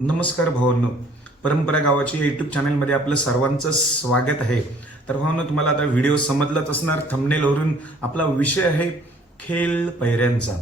नमस्कार भावांनो, परंपरा गावाची यूट्यूब चॅनलमध्ये आपलं सर्वांचं स्वागत आहे. तर भावांनो, तुम्हाला आता व्हिडिओ समजलाच असणार, थंबनेलवरून आपला विषय आहे खेळ पैऱ्यांचा.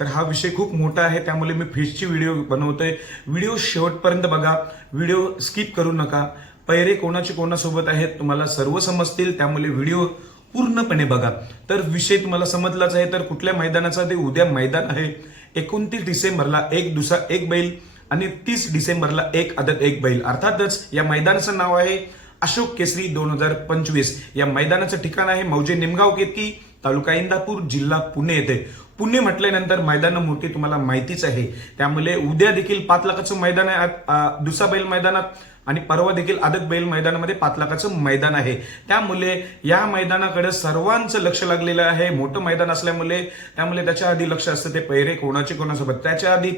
तर हा विषय खूप मोठा आहे, त्यामुळे मी फिशची व्हिडिओ बनवतोय. व्हिडिओ शेवटपर्यंत बघा, व्हिडिओ स्किप करू नका. पैरे कोणाचे कोणासोबत आहेत तुम्हाला सर्व समजतील, त्यामुळे व्हिडिओ पूर्णपणे बघा. तर विषय तुम्हाला समजलाच आहे. तर कुठल्या मैदानाचा ते उद्या मैदान आहे 29 डिसेंबरला एक दुसरा एक बैल आणि 30 डिसेंबरला एक आदत एक बैल. अर्थातच या मैदानाचं नाव आहे अशोक केसरी 2025. या मैदानाचं ठिकाण आहे मौजे निमगाव केतकी, तालुका इंदापूर, जिल्हा पुणे येथे. पुणे म्हटल्यानंतर मैदान मोठी तुम्हाला माहितीच आहे, त्यामुळे उद्या देखील 5 लाखाचं मैदान आहे दुसरा बैल मैदानात आणि परवा देखील आदत बैल मैदानामध्ये 5 लाखाचं मैदान आहे. त्यामुळे या मैदानाकडे सर्वांचं लक्ष लागलेलं आहे. मोठं मैदान असल्यामुळे त्यामुळे त्याच्या आधी लक्ष असतं ते पैरे कोणाचे कोणासोबत. त्याच्या आधी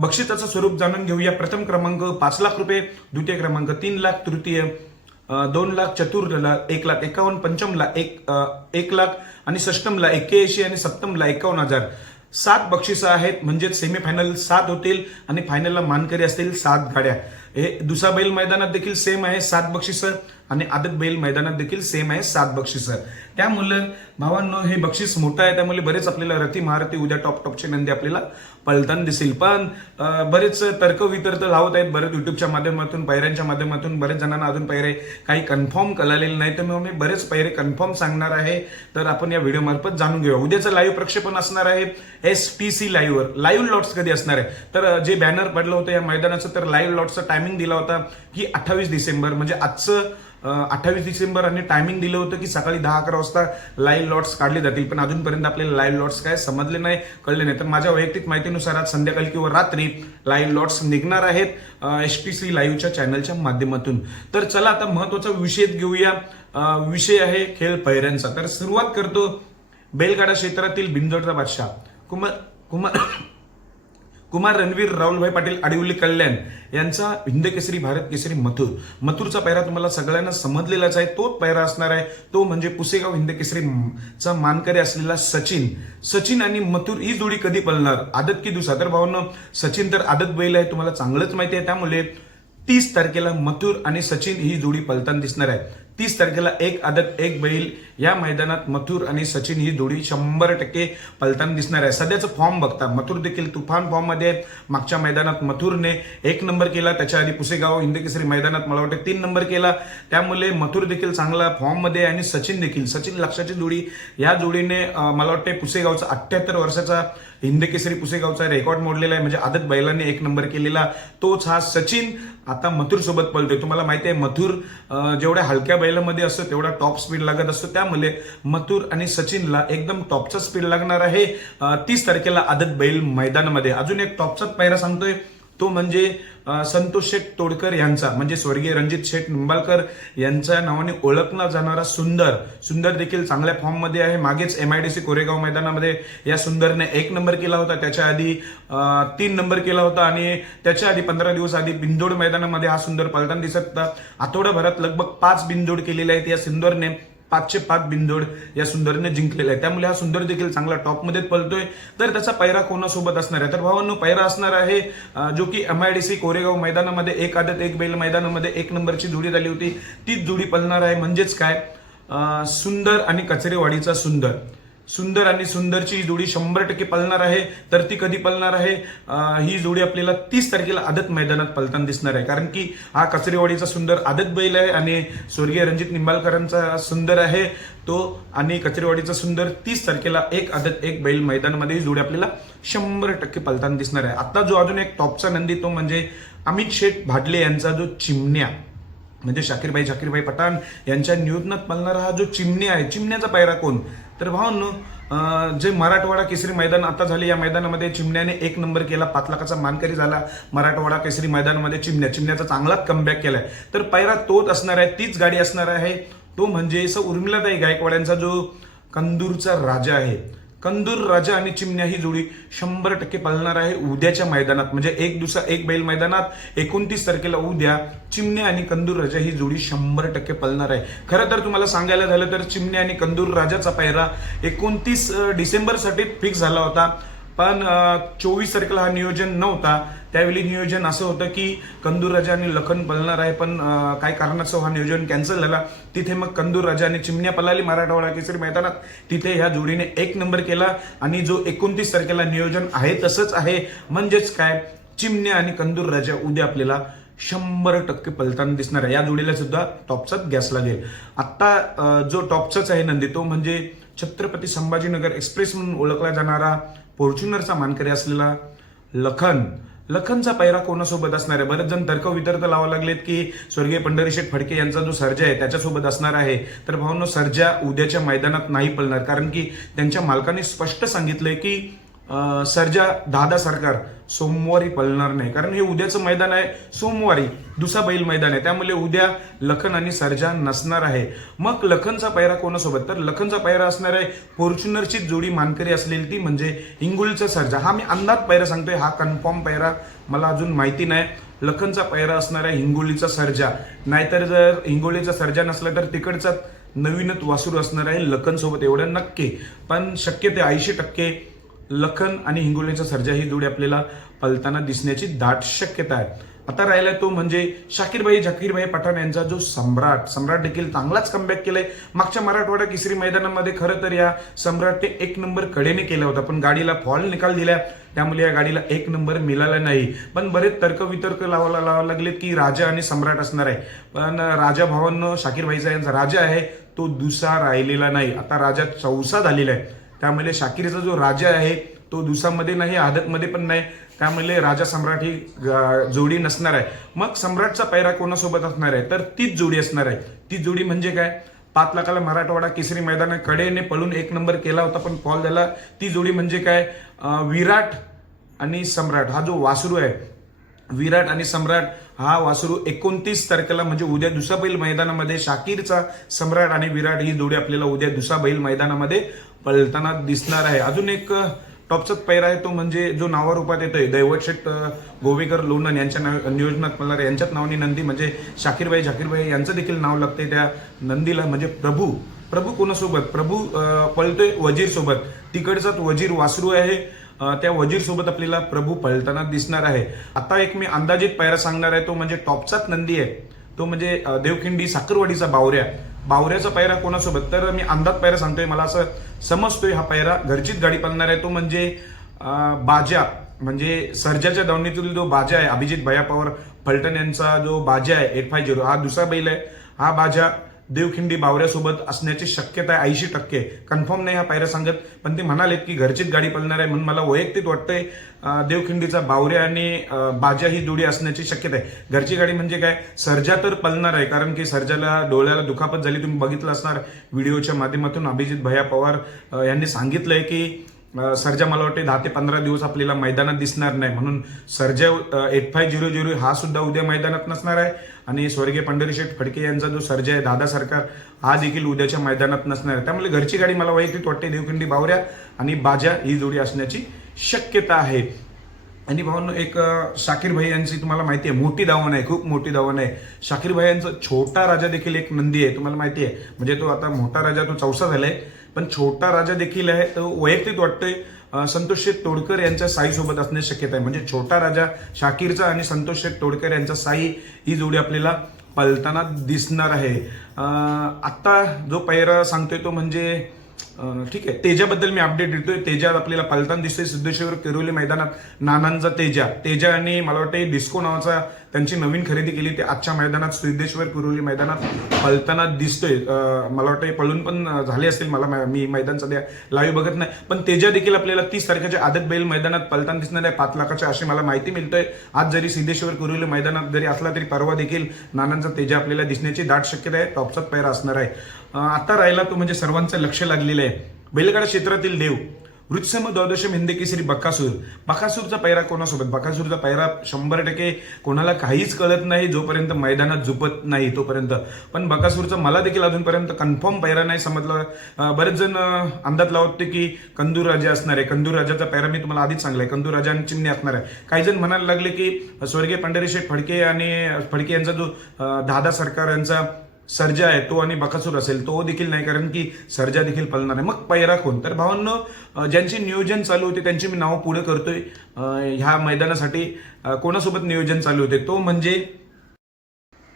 बक्षिसाचं स्वरूप जाणून घेऊया. प्रथम क्रमांक 5 लाख रुपये, द्वितीय क्रमांक 3 लाख, तृतीय 2 लाख, चतुर्थला 1 लाख 51, पंचमला 1 लाख आणि षष्टमला 81 आणि सप्तमला 51,000. 7 बक्षिसं आहेत, म्हणजे सेमीफायनल 7 होतील आणि फायनलला मानकरी असतील 7 गाड्या. हे दुसरा बैल मैदानात देखील सेम आहे 7 बक्षिसं आणि आदत बैल मैदानात देखील सेम आहे 7 बक्षिसं. त्यामुळे भावांनो, हे बक्षीस मोठं आहे, त्यामुळे बरेच आपल्याला रथी महारथी उद्या टॉपचे नंदी आपल्याला पळताना दिसेल. पण बरेच तर्कवितर्क लावत आहेत बरेच युट्यूबच्या माध्यमातून, पैऱ्यांच्या माध्यमातून. बरेच जणांना अजून पैरे काही कन्फर्म कळालेले नाही, तर मी बरेच पैरे कन्फर्म सांगणार आहे. तर आपण या व्हिडिओ मार्फत जाणून घेऊया. उद्याचं लाईव्ह प्रक्षेपण असणार आहे STC लाईव्हवर. लाईव्ह लॉट्स कधी असणार आहे, तर जे बॅनर पडलं होतं या मैदानाचं, तर लाईव्ह लॉट्सचा टायमिंग दिला होता की 28 डिसेंबर, म्हणजे आजचं 28 डिसेंबर, आणि टायमिंग दिलं होतं की सकाळी 10-11 वाजता लाईव्ह लॉट्स काढले जातील. पण अजूनपर्यंत आपल्याला लाईव्ह लॉट्स काय समजले नाही, कळले नाही. तर माझ्या वैयक्तिक माहितीनुसार आज संध्याकाळी किंवा रात्री लाईव्ह लॉट्स निघणार आहेत STC लाईव्हच्या चॅनलच्या माध्यमातून. तर चला आता महत्वाचा विषय घेऊया. विषय आहे खेळ पैऱ्यांचा. तर सुरुवात करतो बैलगाडा क्षेत्रातील बिंदोडचा बादशाह कुमार रणवीर राहुलभाई पाटील आडिवली कल्याण यांचा हिंद केसरी भारत केसरी मथुरचा पैरा तुम्हाला सगळ्यांना समजलेलाच आहे. तोच पैरा असणार आहे, तो म्हणजे पुसेगाव हिंद केसरीचा मानकरी असलेला सचिन आणि मथुर ही जोडी कधी पळणार, आदत की दुसरा. तर भावांनो, सचिन तर आदत बैल आहे, तुम्हाला चांगलंच माहिती आहे. त्यामुळे 30 तारखेला मथुर आणि सचिन ही जोडी पळताना दिसणार आहे. 30 तारखेला एक आदत एक बैल या मैदानात मथुर आणि सचिन ही जोडी 100% पळताना दिसणार आहे. सध्याचं फॉर्म बघता मथुर देखील तुफान फॉर्म मध्ये आहे. मागच्या मैदानात मथुरने 1 नंबर केला, त्याच्या आधी पुसेगाव हिंद केसरी मैदानात मला वाटतं 3 नंबर केला. त्यामुळे मथुर देखील चांगला फॉर्म मध्ये आणि सचिन लक्षाची जोडी. या जोडीने मला वाटतं पुसेगावचा 78 वर्षाचा हिंद केसरी पुसेगावचा रेकॉर्ड मोडलेला आहे, म्हणजे आदत बैलाने 1 नंबर केलेला तोच हा सचिन आता मथुर सोबत पळतोय. तुम्हाला माहिती आहे मथुर जेवढ्या हलक्या बैलामध्ये असतो तेवढा टॉप स्पीड लागत असतो. त्यामुळे मथुर आणि सचिनला एकदम टॉपचा स्पीड लागणार आहे 30 तारखेला आदत बैल मैदानामध्ये. अजून एक टॉपचाच पैरा सांगतोय, तो म्हणजे संतोष शेठ तोडकर यांचा, म्हणजे स्वर्गीय रणजित शेठ निंबाळकर यांच्या नावाने ओळखला जाणारा सुंदर देखील चांगल्या फॉर्म मध्ये आहे. मागेच MIDC कोरेगाव मैदानामध्ये या सुंदरने 1 नंबर केला होता, त्याच्या आधी 3 नंबर केला होता आणि त्याच्या आधी 15 दिवस आधी बिंदोड मैदानामध्ये हा सुंदर पळताना दिसत होता. आठवड्याभरात लगभग 5 बिंदोड केलेले आहेत या सुंदरने. 5चे 5 बिंदोड या सुंदरने जिंकलेला आहे. त्यामुळे हा सुंदर देखील चांगला टॉप मध्ये पळतोय. तर त्याचा पैरा कोणासोबत असणार आहे, तर भावांनो पैरा असणार आहे जो की MIDC कोरेगाव मैदानामध्ये एक आदत एक बैल मैदानामध्ये 1 नंबरची जोडी झाली होती, तीच जोडी पळणार आहे. म्हणजेच काय, सुंदर आणि कचरेवाडीचा सुंदर आणि सुंदरची जोडी 100% पळणार आहे. तर ती कधी पळणार आहे, ही जोडी आपल्याला 30 तारखेला आदत मैदानात पळताना दिसणार आहे. कारण की हा कचरेवाडीचा सुंदर आदत बैल आहे आणि स्वर्गीय रणजित निंबाळकरांचा सुंदर आहे तो, आणि कचरेवाडीचा सुंदर 30 तारखेला एक आदत एक बैल मैदानामध्ये ही जोडी आपल्याला 100% पळताना दिसणार आहे. आता जो अजून एक टॉपचा नंदी तो म्हणजे अमित शेठ भाडले यांचा जो चिमण्या, म्हणजे शाकीरभाई पठाण यांच्या नियोजनात पळणारा हा जो चिमण्या आहे, चिमण्याचा पैरा कोण, तर भावांनो जे मराठवाडा केसरी मैदान आता झाले या मैदानामध्ये चिमण्याने 1 नंबर केला, 5 लाखाचा मानकरी झाला. मराठवाडा केसरी मैदानामध्ये चिमण्याचा चांगलाच कमबॅक केलाय. तर पैरा तोच असणार आहे, तीच गाडी असणार आहे. तो म्हणजे उर्मिलाताई गायकवाड यांचा जो कंदूरचा राजा आहे. कंदूर राजा आणि चिमण्या ही जोडी 100% पळणार आहे उद्याच्या मैदानात, म्हणजे एक दुसरा एक बैल मैदानात 29 तारखेला उद्या चिमण्या आणि कंदूर राजा ही जोडी 100% पळणार आहे. खरं तर तुम्हाला सांगायला झालं तर चिमण्या आणि कंदूर राजाचा पैरा 29 डिसेंबर साठी फिक्स झाला होता, पण 24 तारखेला हा नियोजन नव्हता. त्यावेळी नियोजन असं होतं की कंदूर राजा आणि लखन पळणार आहे, पण काही कारणास्तव हा नियोजन कॅन्सल झाला. तिथे मग कंदूर राजा आणि चिमण्या पळाली मराठवाडा केसरी मैदानात. तिथे ह्या जोडीने 1 नंबर केला आणि जो 29 तारखेला नियोजन आहे तसंच आहे. म्हणजेच काय, चिमण्या आणि कंदूर राजा उद्या आपल्याला 100% पलताना दिसणार आहे. या जोडीला सुद्धा टॉपचाच गॅस लागेल. आता जो टॉपचाच आहे नंदी तो म्हणजे छत्रपती संभाजीनगर एक्सप्रेस म्हणून ओळखला जाणारा फॉर्च्युनरचा मानकरी असलेला लखन. लखनचा पैरा कोणासोबत असणार आहे? बरेच जण तर्क लावा लागलेत की स्वर्गीय पंढरीशेठ फडके यांचा जो सर्जा आहे त्याच्यासोबत असणार आहे. तर भावनो, सर्जा उद्याच्या मैदानात नाही पळणार, कारण की त्यांच्या मालकाने स्पष्ट सांगितलंय की सर्जा दादा सरकार सोमवारी पळणार नाही, कारण हे उद्याचं मैदान आहे. सोमवारी दुसरा बैल मैदान आहे, त्यामुळे उद्या लखन आणि सर्जा नसणार आहे. मग लखनचा पैरा कोणासोबत? तर लखनचा पैरा असणार आहे फॉर्च्युनरची जोडी मानकरी असलेली ती म्हणजे हिंगोलीचा सर्जा. हा मी अंदाज पैरा सांगतोय, हा कन्फर्म पैरा मला अजून माहिती नाही. लखनचा पैरा असणार आहे हिंगोलीचा सर्जा. नाहीतर जर हिंगोलीचा सर्जा नसला तर तिकडचा नवीनच वासरू असणार आहे लखन सोबत, एवढं नक्की. पण शक्यते 80% लखन आणि हिंगोलीचा सर्जा ही जोडी आपल्याला पळताना दिसण्याची दाट शक्यता आहे. आता राहिला तो म्हणजे जाकीरभाई पठाण यांचा जो सम्राट देखील चांगलाच कमबॅक केलाय. मागच्या मराठवाडा केसरी मैदानामध्ये खरं तर या सम्राटने 1 नंबर कडेने केला होता, पण गाडीला फॉल निकाल दिला, त्यामुळे या गाडीला 1 नंबर मिळाला नाही. पण बरेच तर्क लावायला लागलेत की राजा आणि सम्राट असणार आहे. पण राजा भावांनो, शाकीरभाईचा यांचा राजा आहे तो दुसरा राहिलेला नाही. आता राजा चौसा झालेला आहे, त्यामुळे शाकीरचा जो राजा आहे तो दुसामध्ये नाही, आदतमध्ये पण नाही, त्यामुळे राजा सम्राट ही जोडी नसणार आहे. मग सम्राटचा पैरा कोणासोबत असणार आहे? तर तीच जोडी असणार आहे. ती जोडी म्हणजे काय, 5 लाखाला मराठवाडा केसरी मैदानाकडेने पळून 1 नंबर केला होता पण फॉल झाला. ती जोडी म्हणजे काय, विराट आणि सम्राट. हा जो वासरू आहे विराट आणि सम्राट, हा वासरू 29 तारखेला म्हणजे उद्या दुसरा बैल मैदानामध्ये शाकीरचा सम्राट आणि विराट ही जोडी आपल्याला उद्या दुसरा बैल मैदानामध्ये पळताना दिसणार आहे. अजून एक टॉपचाच पैरा आहे तो म्हणजे जो नावारूपात येतोय दैवतशेठ गोवेकर लोणन यांच्या नियोजनात पळणार, यांच्याच नावाने नंदी म्हणजे जाकीरभाई यांचं देखील नाव लागतंय त्या नंदीला. म्हणजे प्रभू कोणासोबत? प्रभू पळतोय वजीर सोबत. तिकडचाच वजीर वासरू आहे, त्या वजीर सोबत आपल्याला प्रभू पळताना दिसणार आहे. आता एक मी अंदाजित पैरा सांगणार आहे, तो म्हणजे टॉपचाच नंदी आहे, तो म्हणजे देवखिंडी साखरवाडीचा बावऱ्याचा पैरा कोणासोबत? तर मी अंदाज पैरा सांगतोय, मला असं समजतोय हा पैरा घरचीच गाडी पळणार आहे, तो म्हणजे बाजा. म्हणजे सर्जाच्या दावणीतील जो बाजा आहे, अभिजित भैया पवार फलटण यांचा जो बाजा आहे 850, हा दुसरा बैल आहे. हा बाजा देवखिंडी बावऱ्यासोबत असण्याची शक्यता आहे 80%. कन्फर्म नाही हा पायरा सांगत, पण ते म्हणालेत की घरचीच गाडी पळणार आहे, म्हणून मला वैयक्तिक वाटतंय देवखिंडीचा बावऱ्या आणि बाजा ही जोडी असण्याची शक्यता आहे. घरची गाडी म्हणजे काय, सर्जा तर पळणार आहे, कारण की सर्जाला डोळ्याला दुखापत झाली, तुम्ही बघितलं असणार व्हिडिओच्या माध्यमातून. अभिजित भैया पवार यांनी सांगितलंय की सर्जा मला वाटते 10 ते 15 दिवस आपल्याला मैदानात दिसणार नाही, म्हणून सर्जा 8500 हा सुद्धा उद्या मैदानात नसणार आहे. आणि स्वर्गीय पंढरीशेठ फडके यांचा जो सर्जा आहे दादा सरकार, हा देखील उद्याच्या मैदानात नसणार आहे. त्यामुळे घरची गाडी मला वैयक्तिक वाटते देवखिंडी बावऱ्या आणि बाजा ही जोडी असण्याची शक्यता आहे. आणि भावांनो, एक शाकीरभाई यांची तुम्हाला माहिती आहे मोठी दावण आहे, खूप मोठी दावण आहे. शाकीरभाई यांचा छोटा राजा देखील एक नंदी आहे, तुम्हाला माहिती आहे. म्हणजे तो आता मोठा राजा तो चौसा झालाय, पण छोटा राजा देखील आहे. तो वैयक्तिक वाटतोय संतोष शेठ तोडकर यांच्या साई सोबत असण्याची शक्यता आहे. म्हणजे छोटा राजा शाकीरचा आणि संतोष शेठ तोडकर यांचा साई ही जोडी आपल्याला पळताना दिसणार आहे. आता जो पैरा सांगतोय तो म्हणजे ठीक आहे, तेजाबद्दल मी अपडेट देतोय. तेजा आपल्याला पळताना दिसतोय सिद्धेश्वर किरोली मैदानात. नानांचा तेजा आणि मला वाटतं डिस्को नावाचा त्यांची नवीन खरेदी केली, ते आजच्या मैदानात सिद्धेश्वर किरोली मैदानात पळताना दिसतोय. मला वाटतं पळून पण झाले असतील, मी मैदान सध्या लाईव्ह बघत नाही, पण तेजा देखील आपल्याला 30 तारखेच्या आदत बैल मैदानात पळताना दिसणार आहे 5 लाखाच्या, अशी मला माहिती मिळतोय. आज जरी सिद्धेश्वर किरोली मैदानात जरी असला तरी परवा देखील नानांचा तेजा आपल्याला दिसण्याची दाट शक्यता आहे. टॉपचाच पैरा असणार आहे. आता राहिला तो म्हणजे सर्वांचं लक्ष लागलेलं आहे बैलगाडा क्षेत्रातील देव वृत्सम द्वादशम हिंद केसरी बकासूरचा पैरा कोणासोबत? बकासूरचा पैरा 100% कोणाला काहीच कळत नाही जोपर्यंत मैदानात झुपत नाही तोपर्यंत. पण बकासूरचा मला देखील अजूनपर्यंत कन्फर्म पैरा नाही समजला. बरेच जण अंदाज लावते की कंदूर राजा असणार आहे. कंदूर राजाचा पैरा मी तुम्हाला आधीच सांगलाय, कंदूर राजा आणि चिमणी असणार आहे. काही जण म्हणायला लागले की स्वर्गीय पंढरीशेठ फडके यांचा जो दादा सरकार यांचा सर्जा आहे तो आणि बकासूर असेल तो देखील नाही, कारण की सर्जा देखील पळणार आहे. मग पैरा कोण? तर भावांनो, ज्यांची नियोजन चालू होते त्यांची मी नावं पुढे करतोय. ह्या मैदानासाठी कोणासोबत नियोजन चालू होते तो म्हणजे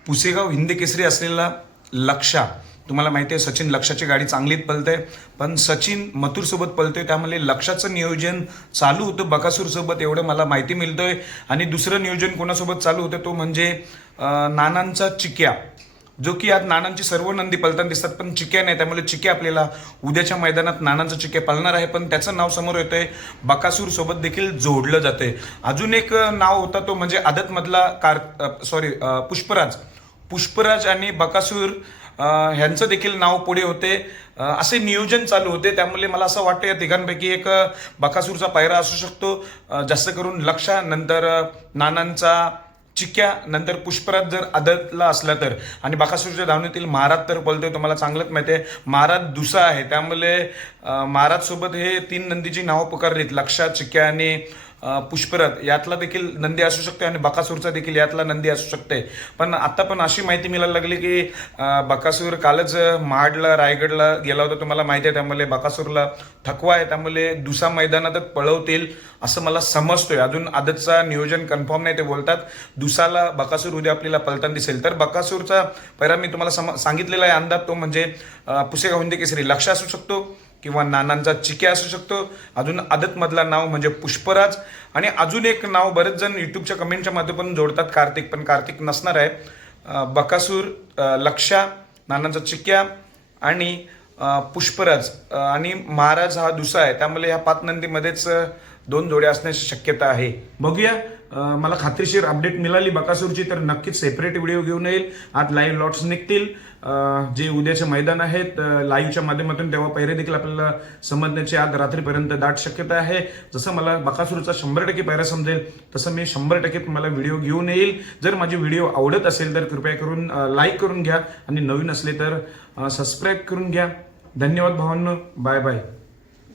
पुसेगाव हिंदी केसरी असलेला लक्षा. तुम्हाला माहिती आहे सचिन लक्षाची गाडी चांगलीच पळते, पण सचिन मथुर सोबत पळतोय, त्यामुळे लक्षाचं नियोजन चालू होतं बकासूर सोबत, एवढं मला माहिती मिळतोय. आणि दुसरं नियोजन कोणासोबत चालू होतं तो म्हणजे नानांचा चिक्या, जो की आज नानांची सर्व नंदी पळताना दिसतात पण चिक्या नाही, त्यामुळे चिक्या आपल्याला उद्याच्या मैदानात नानांचा चिक्या पळणार आहे. पण त्याचं नाव समोर येतंय, बकासूर सोबत देखील जोडलं जातंय. अजून एक नाव होता तो म्हणजे आदतमधला पुष्पराज आणि बकासूर ह्यांचं देखील नाव पुढे होते. असे नियोजन चालू होते, त्यामुळे मला असं वाटतं या तिघांपैकी एक बकासूरचा पायरा असू शकतो. जास्त करून लक्षा, नंतर नानांचा चिक्या, नंतर पुष्पराज जर आदतला असला तर. आणि बकासूरच्या धावणीतील महाराज तर पळतोय, तुम्हाला चांगलंच माहिती आहे महाराज दुसा आहे, त्यामुळे महाराज सोबत हे 3 नंदीची नावं पुकारलीत, लक्षा, चिक्या आणि पुष्पराज. यातला देखील नंदी असू शकते आणि बकासूरचा देखील यातला नंदी असू शकते. पण आता पण अशी माहिती मिळायला लागली की बकासूर कालच महाडला रायगडला गेला होता, तुम्हाला माहिती आहे, त्यामुळे बकासूरला थकवा आहे, त्यामुळे दुसरा मैदानातच पळवतील असं मला समजतोय. अजून आदतचा नियोजन कन्फर्म नाही, ते बोलतात दुसाला बकासूर उद्या आपल्याला पळताना दिसेल. तर बकासूरचा पहिला मी तुम्हाला सांगितलेला आहे अंदाज, तो म्हणजे पुसेगाव हिंदी केसरी लक्ष असू शकतो किंवा नानांचा चिक्या असू शकतो. अजून आदतमधला नाव म्हणजे पुष्पराज. आणि अजून एक नाव बरेच जण युट्यूबच्या कमेंटच्या माध्यमातून जोडतात, कार्तिक, पण कार्तिक नसणार आहे. बकासूर, लक्षा, नानांचा चिक्या आणि पुष्पराज आणि महाराज हा दुसरा आहे, त्यामुळे ह्या 5 नंदीमध्येच 2 जोड्या असण्याची शक्यता आहे. बघूया, मला खात्रीशीर अपडेट मिळाली बकासूरची तर नक्कीच सेपरेट व्हिडिओ घेऊन येईल. आज लाईव्ह लॉट्स निघतील, जे उद्याचे मैदान आहेत लाईव्हच्या माध्यमातून, तेव्हा पैरे देखील आपल्याला समजण्याची आज रात्रीपर्यंत दाट शक्यता आहे. जसं मला बकासूरचा 100% पैरा समजेल तसं मी 100% तुम्हाला व्हिडिओ घेऊन येईल. जर माझी व्हिडिओ आवडत असेल तर कृपया करून लाईक करून घ्या आणि नवीन असले तर सबस्क्राईब करून घ्या. धन्यवाद भावांनो, बाय बाय.